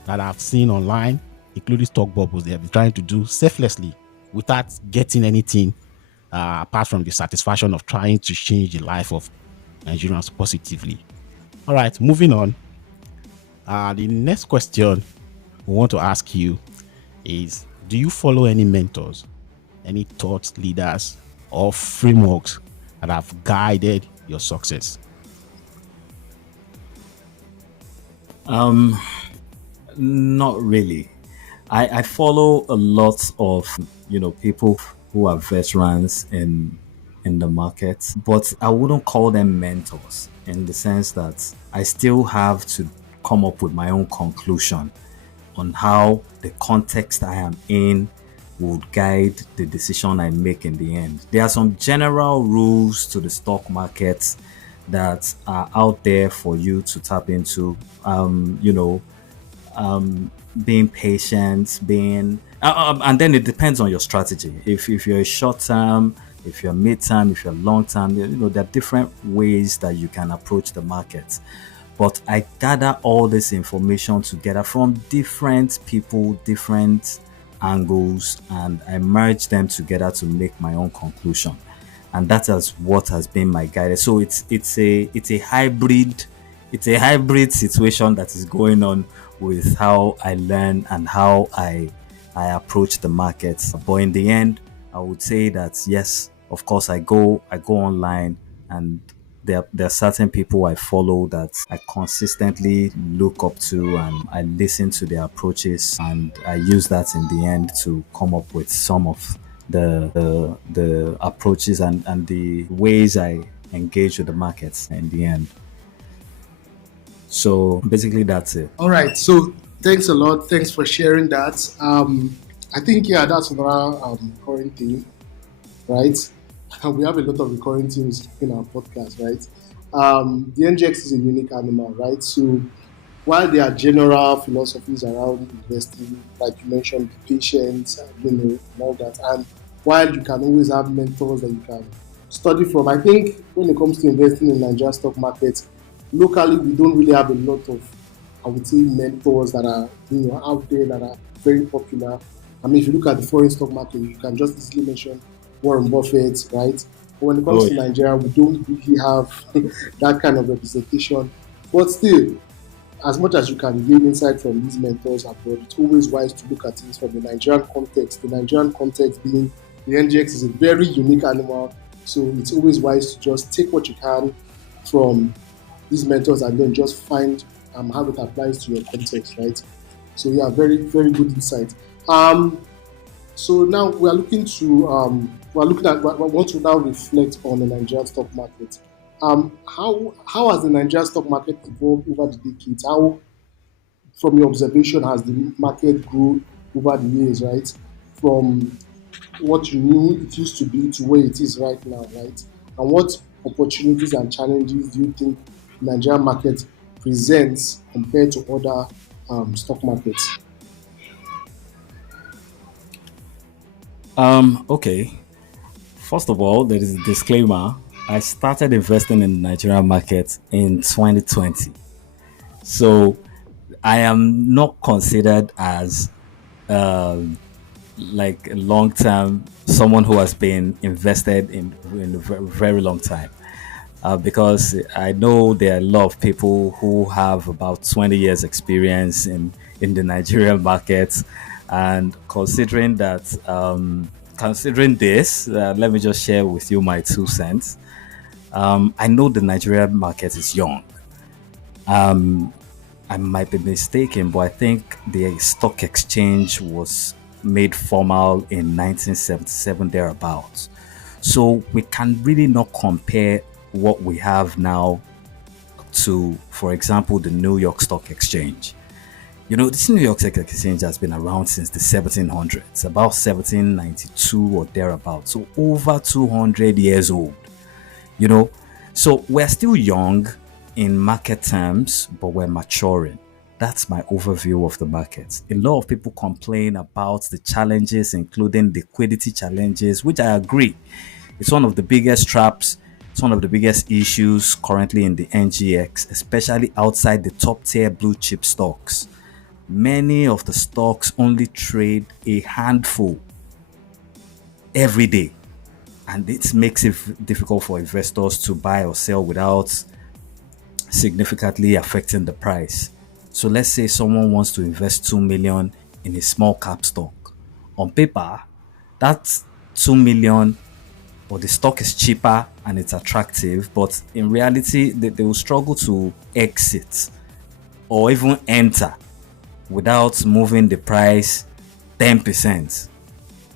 that I've seen online, including stock bubbles, they have been trying to do selflessly without getting anything apart from the satisfaction of trying to change the life of Nigerians positively. All right, moving on. The next question we want to ask you is, do you follow any mentors, any thought leaders, or frameworks that have guided your success? Not really. I follow a lot of people who are veterans in the market, but I wouldn't call them mentors in the sense that I still have to come up with my own conclusion on how the context I am in would guide the decision I make in the end. There are some general rules to the stock market that are out there for you to tap into. Being patient, and then it depends on your strategy. If you're a short term, if you're mid term, if you're long term, there are different ways that you can approach the market. But I gather all this information together from different people, different angles, and I merge them together to make my own conclusion. And that is what has been my guidance. So it's a hybrid situation that is going on with how I learn and how I approach the markets. But in the end, I would say that yes, of course, I go online, and there are certain people I follow that I consistently look up to, and I listen to their approaches, and I use that in the end to come up with some of the approaches and the ways I engage with the markets in the end. So basically, that's it. All right. So thanks a lot. Thanks for sharing that. I think yeah, that's another recurring theme, right? We have a lot of recurring themes in our podcast, right? The NGX is a unique animal, right? So while there are general philosophies around investing, like you mentioned, be patient, and all that, and while you can always have mentors that you can study from, I think when it comes to investing in Nigerian stock market, locally we don't really have a lot of, I would say, mentors that are out there that are very popular. I mean, if you look at the foreign stock market, you can just easily mention Warren Buffett, right? But when it comes Oh to yeah. Nigeria, we don't really have that kind of representation. But still, as much as you can gain insight from these mentors abroad, it's always wise to look at things from the Nigerian context. The Nigerian context being The NGX is a very unique animal, so it's always wise to just take what you can from these methods and then just find how it applies to your context, right? So yeah, very very good insight. So now we are looking at we want to now reflect on the Nigerian stock market. How has the Nigerian stock market evolved over the decades? How, from your observation, has the market grew over the years, right? From what you knew it used to be to where it is right now, right? And what opportunities and challenges do you think the Nigerian market presents compared to other stock markets? Okay. First of all, there is a disclaimer. I started investing in the Nigerian market in 2020. So I am not considered as like a long term someone who has been invested in a very long time. Because I know there are a lot of people who have about 20 years experience in the Nigerian market, and considering this, let me just share with you my 2 cents. I know the Nigerian market is young. I might be mistaken, but I think the stock exchange was made formal in 1977 thereabouts. So we can really not compare what we have now to, for example, the New York Stock Exchange. You know, this New York Stock Exchange has been around since the 1700s, about 1792 or thereabouts. So over 200 years old, you know. So we're still young in market terms, but we're maturing. That's my overview of the market. A lot of people complain about the challenges, including liquidity challenges, which I agree. It's one of the biggest traps, it's one of the biggest issues currently in the NGX, especially outside the top tier blue chip stocks. Many of the stocks only trade a handful every day, and it makes it difficult for investors to buy or sell without significantly affecting the price. So let's say someone wants to invest 2 million in a small cap stock. On paper, that's 2 million, or the stock is cheaper and it's attractive, but in reality, they will struggle to exit or even enter without moving the price 10%.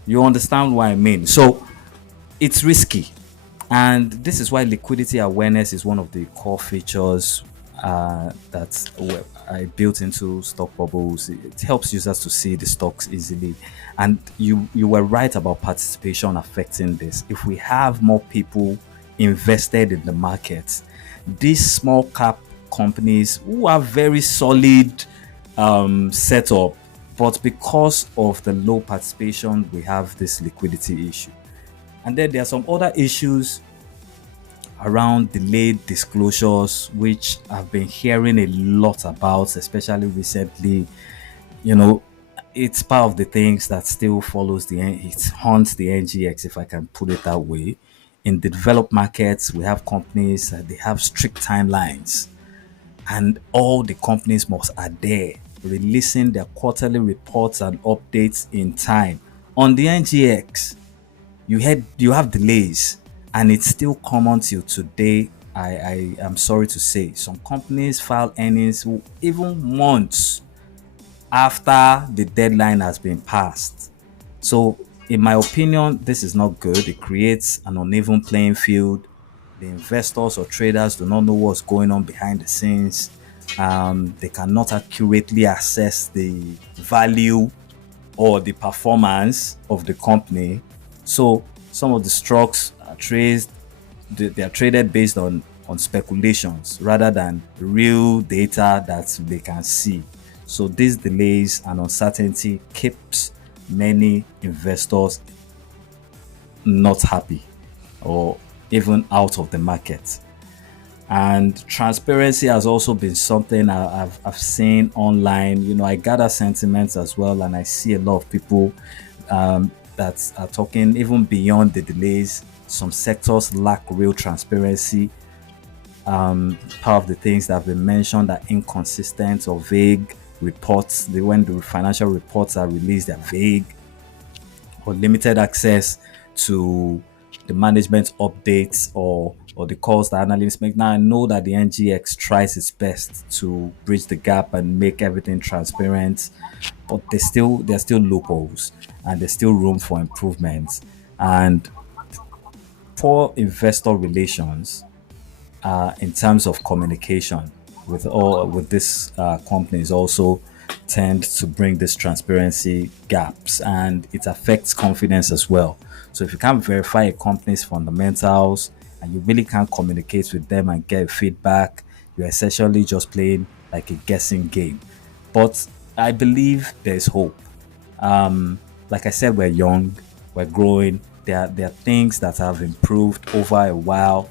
You understand what I mean? So it's risky. And this is why liquidity awareness is one of the core features that I built into stock bubbles. It helps users to see the stocks easily. And you were right about participation affecting this. If we have more people invested in the market, these small cap companies who are very solid setup, but because of the low participation, we have this liquidity issue. And then there are some other issues around delayed disclosures, which I've been hearing a lot about, especially recently. You know, it's part of the things that still follows it haunts the NGX, if I can put it that way. In the developed markets, we have companies that they have strict timelines, and all the companies must adhere, releasing their quarterly reports and updates in time. On the NGX, you have delays, and it's still common till today. I am sorry to say some companies file earnings even months after the deadline has been passed. So in my opinion, this is not good. It creates an uneven playing field. The investors or traders do not know what's going on behind the scenes. They cannot accurately assess the value or the performance of the company. So some of the stocks are they are traded based on speculations rather than real data that they can see. So these delays and uncertainty keeps many investors not happy or even out of the market. And transparency has also been something I've seen online. You know, I gather sentiments as well, and I see a lot of people that are talking even beyond the delays. Some sectors lack real transparency. Part of the things that have been mentioned are inconsistent or vague reports. When the financial reports are released, they're vague or limited access to the management updates or the calls that analysts make. Now I know that the NGX tries its best to bridge the gap and make everything transparent, but there are still loopholes and there's still room for improvement. And for investor relations, in terms of communication with this companies also tend to bring this transparency gaps, and it affects confidence as well. So if you can't verify a company's fundamentals and you really can't communicate with them and get feedback, you're essentially just playing like a guessing game. But I believe there's hope. Like I said, we're young, we're growing. There are things that have improved over a while.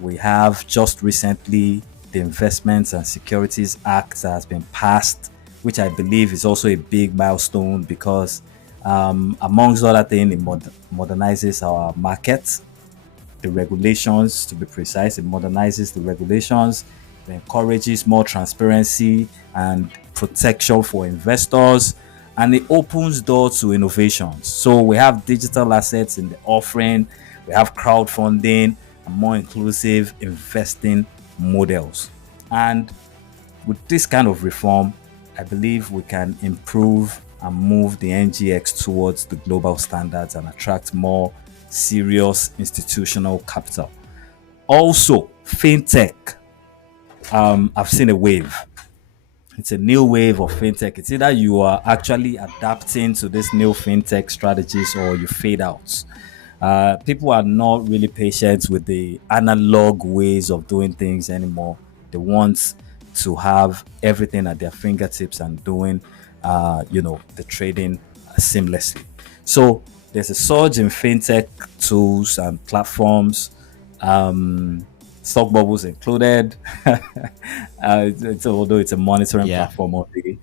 We have just recently the Investments and Securities Act that has been passed, which I believe is also a big milestone because, amongst other things, it modernizes our market, the regulations, to be precise. It modernizes the regulations, it encourages more transparency and protection for investors, and it opens doors to innovations. So we have digital assets in the offering, we have crowdfunding and more inclusive investing models. And with this kind of reform, I believe we can improve and move the NGX towards the global standards and attract more serious institutional capital. Also, fintech. I've seen a wave. It's a new wave of fintech. It's either you are actually adapting to this new fintech strategies or you fade out. People are not really patient with the analog ways of doing things anymore. They want to have everything at their fingertips and doing, the trading seamlessly. So there's a surge in fintech tools and platforms, stock bubbles included. Although it's a monitoring Yeah. platform only,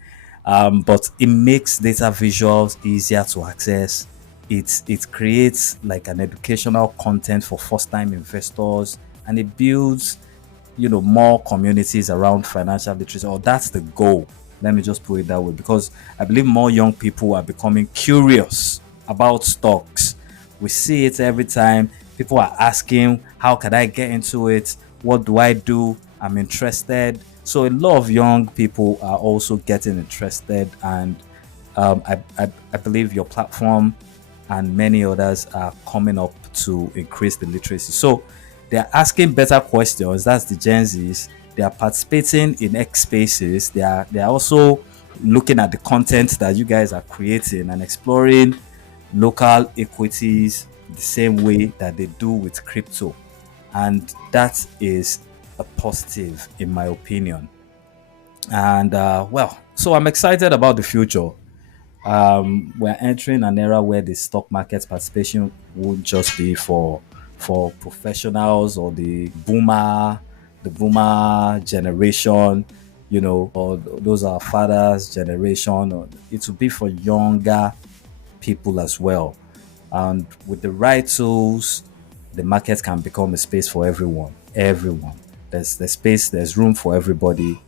but it makes data visuals easier to access. It creates like an educational content for first time investors, and it builds more communities around financial literacy. Or that's the goal. Let me just put it that way, because I believe more young people are becoming curious about stocks. We see it every time. People are asking, how can I get into it? What do I do? I'm interested. So a lot of young people are also getting interested, and I believe your platform and many others are coming up to increase the literacy. So they're asking better questions. That's the Gen Zs. They are participating in X spaces. They are also looking at the content that you guys are creating and exploring local equities the same way that they do with crypto. And that is a positive, in my opinion. And so I'm excited about the future. We're entering an era where the stock market participation won't just be for professionals or the boomer generation, or those are fathers generation, or it will be for younger people as well. And with the right tools, the market can become a space for everyone. Everyone. There's space, there's room for everybody.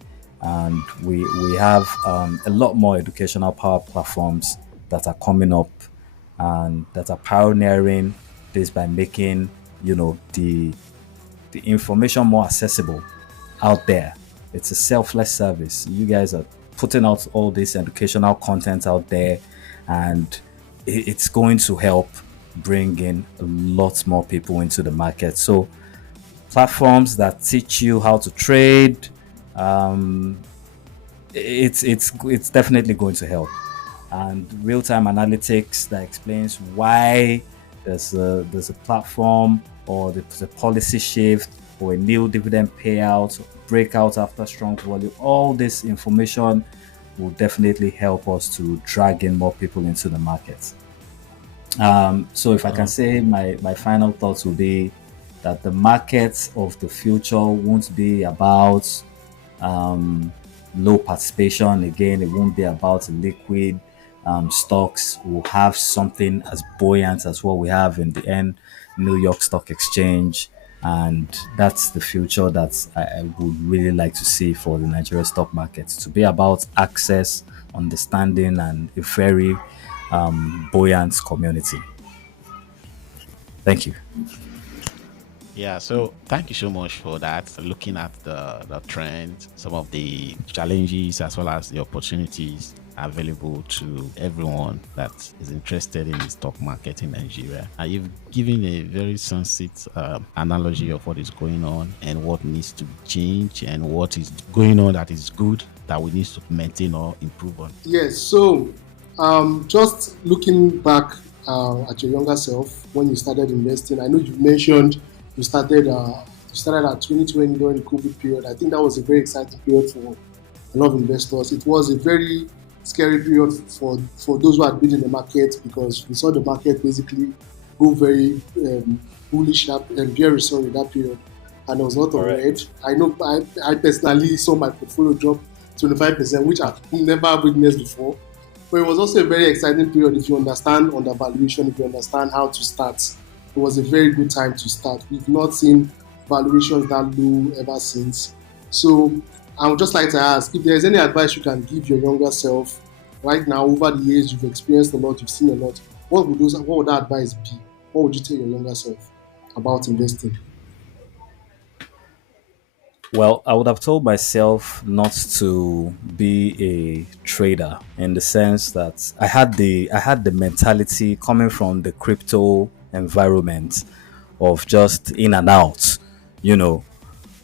And we have a lot more educational power platforms that are coming up and that are pioneering this by making, the information more accessible out there. It's a selfless service. You guys are putting out all this educational content out there, and it's going to help bring in a lot more people into the market. So platforms that teach you how to trade, it's definitely going to help. And real-time analytics that explains why there's a platform, or there's a policy shift, or a new dividend payout, breakout after strong volume. All this information will definitely help us to drag in more people into the market. So if I can say, my final thoughts will be that the market of the future won't be about low participation. Again, it won't be about liquid stocks. Will have something as buoyant as what we have in the New York Stock Exchange, and that's the future that I would really like to see for the Nigerian stock market, to be about access, understanding, and a very buoyant community. Thank you. Yeah, so thank you so much for that. Looking at the trends, some of the challenges as well as the opportunities available to everyone that is interested in the stock market in Nigeria. And you've given a very sunset analogy of what is going on and what needs to be changed and what is going on that is good that we need to maintain or improve on. Yes. So, just looking back at your younger self when you started investing, I know you mentioned you started at 2020 during the COVID period. I think that was a very exciting period for a lot of investors. It was a very scary period for those who had been in the market because we saw the market basically go very bullish and very sorry that period. And there was a lot of red. Correct. I know I personally saw my portfolio drop 25%, which I've never witnessed before. But it was also a very exciting period if you understand undervaluation, if you understand how to start. It was a very good time to start. We've not seen valuations that low ever since. So I would just like to ask if there's any advice you can give your younger self right now over the years you've experienced a lot, you've seen a lot. What would that advice be? What would you tell your younger self about investing? Well, I would have told myself not to be a trader in the sense that I had the mentality coming from the crypto environment of just in and out. You know,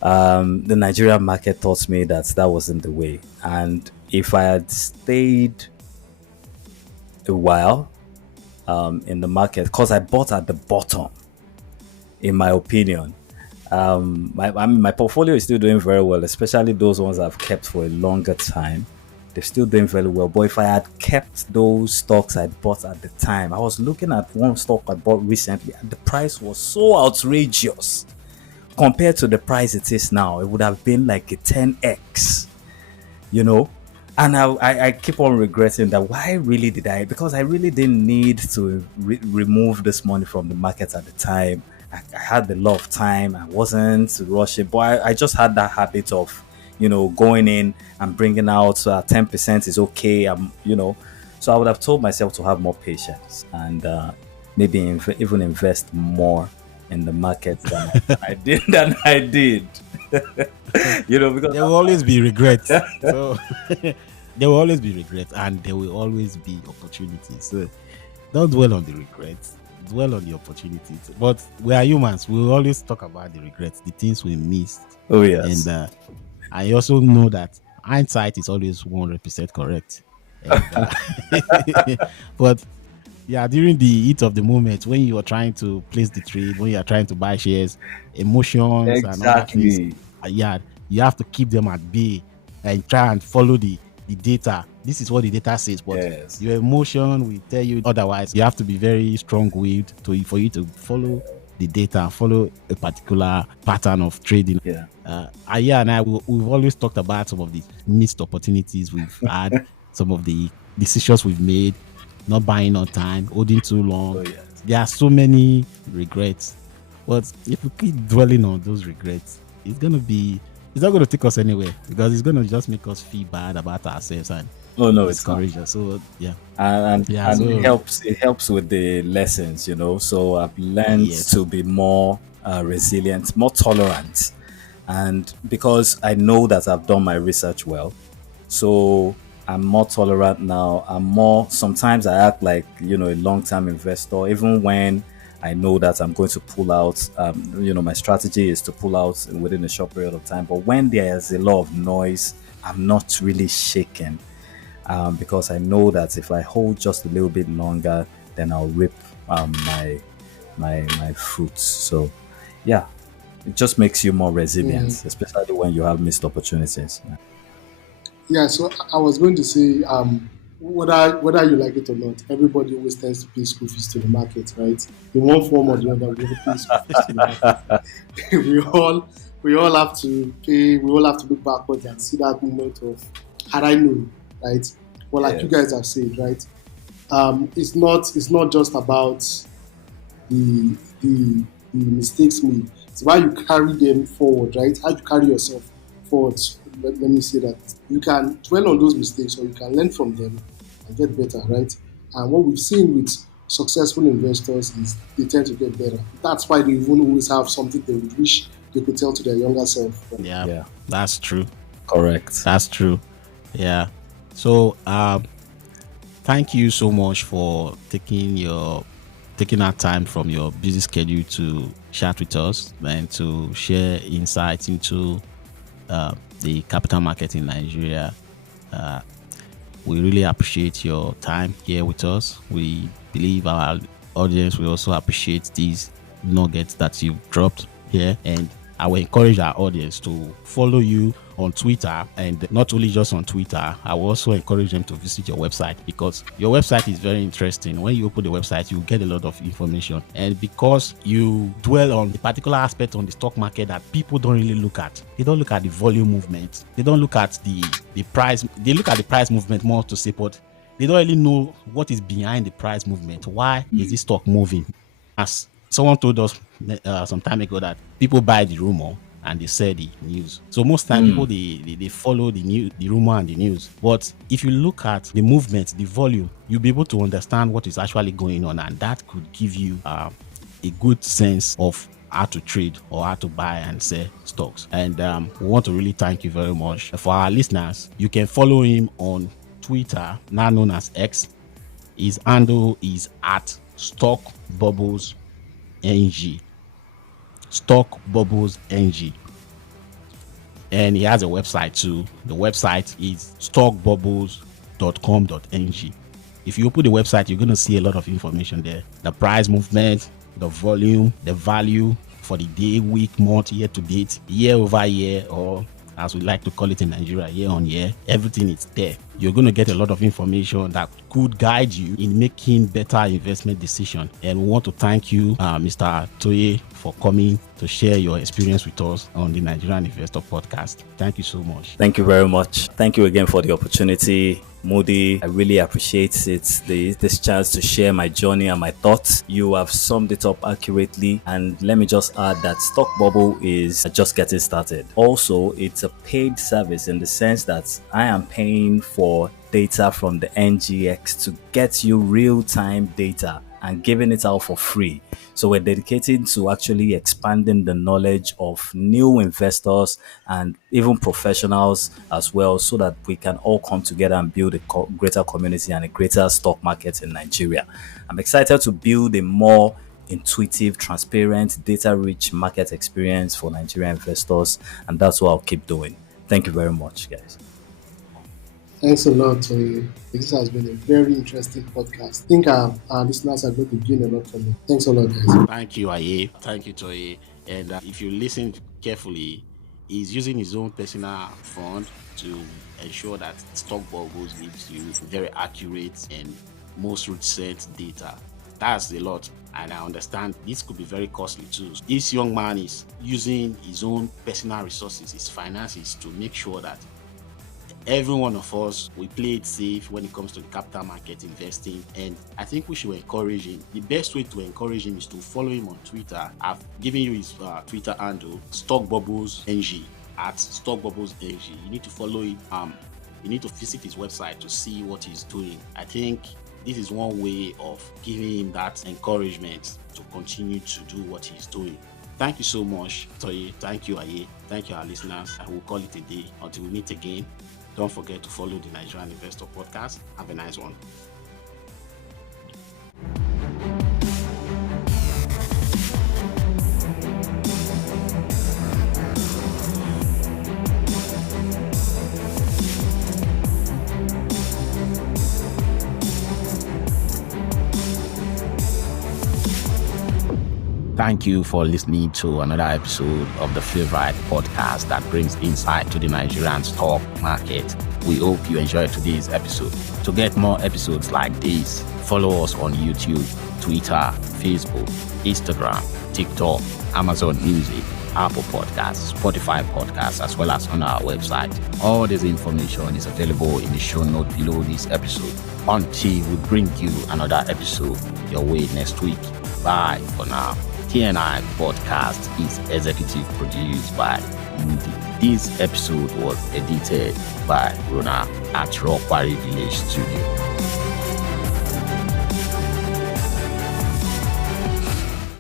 the Nigerian market taught me that that wasn't the way, and if I had stayed a while in the market, because I bought at the bottom, in my opinion. I mean, my portfolio is still doing very well, especially those ones I've kept for a longer time. They're still doing very well. But if I had kept those stocks I bought at the time, I was looking at one stock I bought recently, and the price was so outrageous compared to the price it is now. It would have been like a 10x, you know. And I keep on regretting that. Why really did I? Because I really didn't need to remove this money from the market at the time. I had a lot of time. I wasn't rushing, but I just had that habit of, going in and bringing out 10% is okay. So I would have told myself to have more patience and maybe even invest more in the market than I did. Than I did. Because There will always be regrets. So there will always be regrets and there will always be opportunities. So don't dwell on the regrets, dwell on the opportunities. But we are humans. We will always talk about the regrets, the things we missed. Oh And yes. I also know that hindsight is always 100% correct. And but yeah, during the heat of the moment, when you are trying to place the trade, when you are trying to buy shares, emotions and other things, Exactly. yeah, you have to keep them at bay and try and follow the data. This is what the data says, but Yes. your emotion will tell you otherwise. You have to be very strong-willed for you to follow the data, follow a particular pattern of trading. Yeah. Aya and I, we've always talked about some of the missed opportunities we've had, some of the decisions we've made, not buying on time, holding too long. Oh yes. There are so many regrets. But if we keep dwelling on those regrets, it's not gonna take us anywhere because it's gonna just make us feel bad about ourselves and Oh no, it's not. discourage us. So yeah. And Yeah, and it so helps. It helps with the lessons. So I've learned yes. to be more resilient, more tolerant, and because I know that I've done my research well, so I'm more tolerant now. I'm more. Sometimes I act like a long-term investor, even when I know that I'm going to pull out. My strategy is to pull out within a short period of time. But when there's a lot of noise, I'm not really shaken because I know that if I hold just a little bit longer, then I'll reap my fruits. So, yeah, it just makes you more Mm. resilient, especially when you have missed opportunities. Yeah, so I was going to say, whether you like it or not, everybody always tends to pay school fees to the market, right? In one form or the other, we all pay school fees to the market. we all we all have to pay. We all have to look backwards and see that moment of had I known, right? Well, like you Yes. guys have said, right? It's not just about the mistakes made. It's why you carry them forward, right? How you carry yourself forward. Let me say that you can dwell on those mistakes or you can learn from them and get better, right? And what we've seen with successful investors is they tend to get better. That's why they even always have something they would wish they could tell to their younger self. Yeah, Yeah, that's true. correct. That's true. Yeah. So thank you so much for taking our time from your busy schedule to chat with us and to share insights into the capital market in Nigeria. We really appreciate your time here with us. We believe our audience will also appreciate these nuggets that you've dropped here. And I will encourage our audience to follow you on Twitter, and not only just on Twitter. I will also encourage them to visit your website, because your website is very interesting. When you open the website, you get a lot of information, and because you dwell on the particular aspect on the stock market that people don't really look at. They don't look at the volume movement. They don't look at the price. They look at the price movement more to say, but they don't really know what is behind the price movement. Why is this stock moving? As someone told us some time ago, that people buy the rumor and they sell the news. So most time people they follow the rumor and the news. But if you look at the movement, the volume, you'll be able to understand what is actually going on, and that could give you a good sense of how to trade or how to buy and sell stocks. And we want to really thank you very much. For our listeners, you can follow him on Twitter, now known as X. His handle is at Stock Bubbles NG. Stock Bubbles NG. And he has a website too. The website is stockbubbles.com.ng. If you open the website, you're going to see a lot of information there. The price movement, the volume, the value for the day, week, month, year to date, year over year, or as we like to call it in Nigeria, year on year. Everything is there. You're going to get a lot of information that could guide you in making better investment decisions. And we want to thank you, Mr. Toye, for coming to share your experience with us on the Nigerian Investor podcast. Thank you so much. Thank you very much. Thank you again for the opportunity, Mudi. I really appreciate it, this chance to share my journey and my thoughts. You have summed it up accurately, and let me just add that Stock Bubble is just getting started. Also, it's a paid service in the sense that I am paying for data from the NGX to get you real-time data and giving it out for free. So we're dedicated to actually expanding the knowledge of new investors and even professionals as well, so that we can all come together and build a greater community and a greater stock market in Nigeria. I'm excited to build a more intuitive, transparent, data-rich market experience for Nigerian investors, and that's what I'll keep doing. Thank you very much, guys. Thanks a lot, Toye. This has been a very interesting podcast. I think our listeners are going to gain a lot from it. Thanks a lot, guys. Thank you, Aye. Thank you, Toye. And if you listen carefully, he's using his own personal fund to ensure that Stock Bubbles gives you very accurate and most recent data. That's a lot, and I understand this could be very costly too. This young man is using his own personal resources, his finances, to make sure that every one of us, we play it safe when it comes to the capital market investing. And I think we should encourage him. The best way to encourage him is to follow him on Twitter. I've given you his Twitter handle, StockBubblesNG, at StockBubblesNG. You need to follow him. You need to visit his website to see what he's doing. I think this is one way of giving him that encouragement to continue to do what he's doing. Thank you so much, Toye. Thank you, Aye. Thank you, our listeners. I will call it a day until we meet again. Don't forget to follow the Nigerian Investor podcast. Have a nice one. Thank you for listening to another episode of the favorite podcast that brings insight to the Nigerian stock market. We hope you enjoyed today's episode. To get more episodes like this, follow us on YouTube, Twitter, Facebook, Instagram, TikTok, Amazon Music, Apple Podcasts, Spotify Podcasts, as well as on our website. All this information is available in the show note below this episode. Until we bring you another episode your way next week. Bye for now. TNI podcast is executive produced by Mudi. This episode was edited by Rona at Rock Quarry Village Studio.